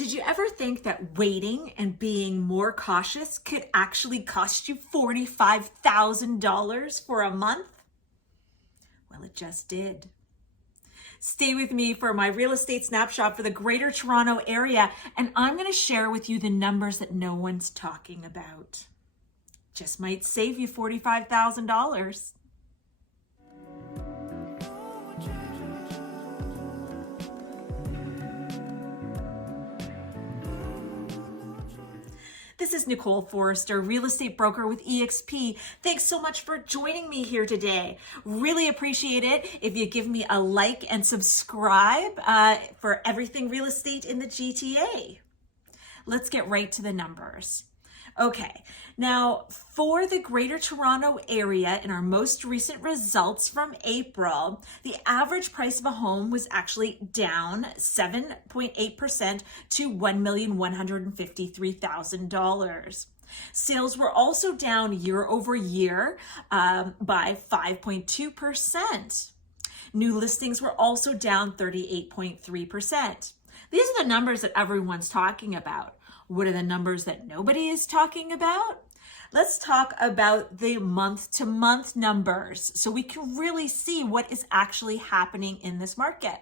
Did you ever think that waiting and being more cautious could actually cost you $45,000 for a month? Well, it just did. Stay with me for my real estate snapshot for the Greater Toronto Area, and I'm going to share with you the numbers that no one's talking about. Just might save you $45,000. This is Nicole Forrester, real estate broker with eXp. Thanks so much for joining me here today. Really appreciate it if you give me a like and subscribe for everything real estate in the GTA. Let's get right to the numbers. Okay, now for the Greater Toronto Area, in our most recent results from April, the average price of a home was actually down 7.8% to $1,153,000. Sales were also down year over year by 5.2%. New listings were also down 38.3%. These are the numbers that everyone's talking about. What are the numbers that nobody is talking about? Let's talk about the month-to-month numbers so we can really see what is actually happening in this market.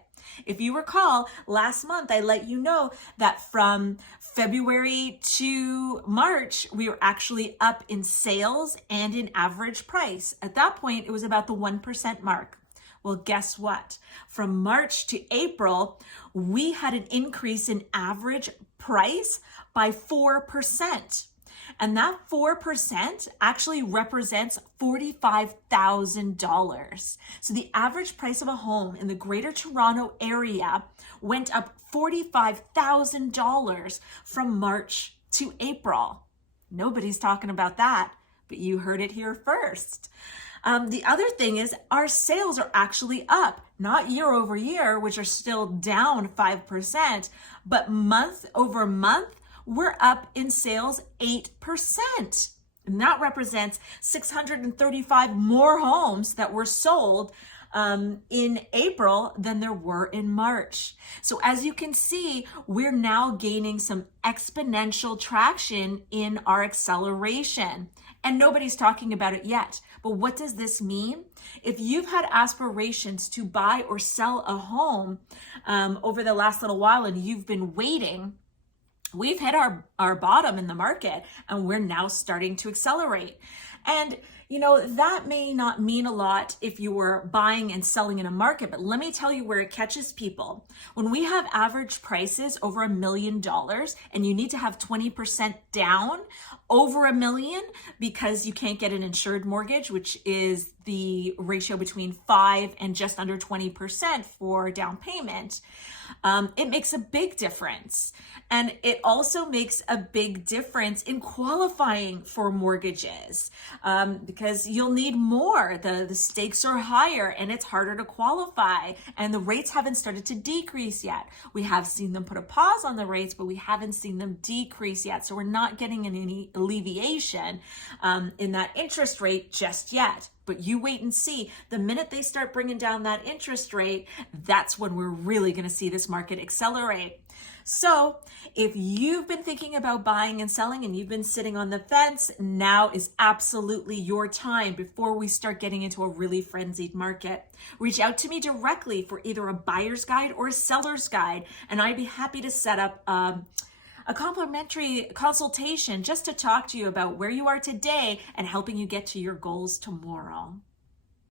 If you recall, last month I let you know that from February to March, we were actually up in sales and in average price. At that point, it was about the 1% mark. Well, guess what? From March to April, we had an increase in average price by 4%. And that 4% actually represents $45,000. So the average price of a home in the Greater Toronto Area went up $45,000 from March to April. Nobody's talking about that, but you heard it here first. The other thing is our sales are actually up, not year over year, which are still down 5%, but month over month, we're up in sales 8%. And that represents 635 more homes that were sold in April than there were in March. So as you can see, we're now gaining some exponential traction in our acceleration. And nobody's talking about it yet. But what does this mean? If you've had aspirations to buy or sell a home over the last little while and you've been waiting, we've hit our bottom in the market and we're now starting to accelerate. And you know, that may not mean a lot if you were buying and selling in a market, but let me tell you where it catches people. When we have average prices over $1 million and you need to have 20% down over $1 million because you can't get an insured mortgage, which is the ratio between 5 and just under 20% for down payment, it makes a big difference. And it also makes a big difference in qualifying for mortgages because you'll need more. The stakes are higher and it's harder to qualify. And the rates haven't started to decrease yet. We have seen them put a pause on the rates, but we haven't seen them decrease yet. So we're not getting any alleviation in that interest rate just yet. But you wait and see. The minute they start bringing down that interest rate, that's when we're really going to see this market accelerate. So if you've been thinking about buying and selling and you've been sitting on the fence, now is absolutely your time before we start getting into a really frenzied market. Reach out to me directly for either a buyer's guide or a seller's guide, and I'd be happy to set up a complimentary consultation just to talk to you about where you are today and helping you get to your goals tomorrow.